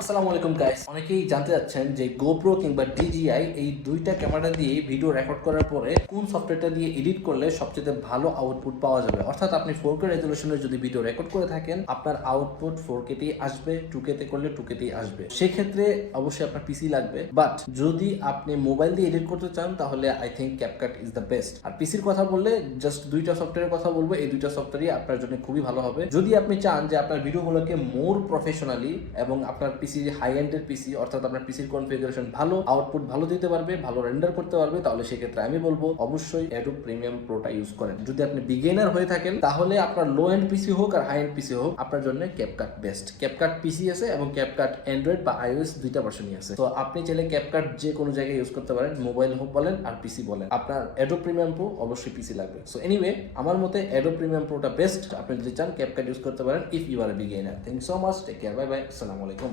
আসসালামু আলাইকুম গাইস, অনেকেই জানতে চাচ্ছেন যে গোপ্রো কিংবা ডিজিআই এই দুইটা ক্যামেরা দিয়ে ভিডিও রেকর্ড করার পরে কোন সফটওয়্যারটা দিয়ে এডিট করলে সবচেয়ে ভালো আউটপুট পাওয়া যাবে। অর্থাৎ আপনি 4K রেজলিউশনে যদি ভিডিও রেকর্ড করে থাকেন, আপনার আউটপুট 4K তেই আসবে, 2K তে করলে 2K তেই আসবে। সেক্ষেত্রে অবশ্যই আপনার পিসি লাগবে, বাট যদি আপনি মোবাইল দিয়ে এডিট করতে চান তাহলে I think CapCut is the best. আর পিসির কথা বললে জাস্ট দুইটা সফটওয়্যারের কথা বলবো, এই দুইটা সফটওয়্যারই আপনার জন্য খুবই ভালো হবে। যদি আপনি চান যে আপনার ভিডিওগুলোকে মোর প্রফেশনালি এবং আপনার পিসি হাই এন্ডের পিসি, অর্থাৎ আপনার পিসির কনফিগারেশন ভালো, আউটপুট ভালো দিতে পারবে, ভালো রেন্ডার করতে পারবে, তাহলে সেক্ষেত্রে আমি বলবো অবশ্যই অ্যাডোব প্রিমিয়াম প্রোটা ইউজ করেন। যদি আপনি বিগিনার হয়ে থাকেন তাহলে আপনার লো এন্ড পিসি হোক আর হাই এন্ড পিসি হোক, আপনার জন্য ক্যাপকাট বেস্ট। ক্যাপকাট পিসি আছে এবং ক্যাপকাট অ্যান্ড্রয়েড বা আইওএস দুইটা ভার্সনই আছে। তো আপনি চাইলে ক্যাপকাট যে কোনো জায়গায় ইউজ করতে পারেন, মোবাইল হোক বলেন আর পিসি বলেন। আপনার অ্যাডোব প্রিমিয়াম প্রো অবশ্যই পিসি লাগবে। সো এনিওয়ে, আমার মতে অ্যাডোব প্রিমিয়াম প্রোটা বেস্ট। আপনি যদি চান ক্যাপকাট ইউজ করতে পারেন if you R A beginner. Thank you so much, take care, bye bye, আসসালামু আলাইকুম।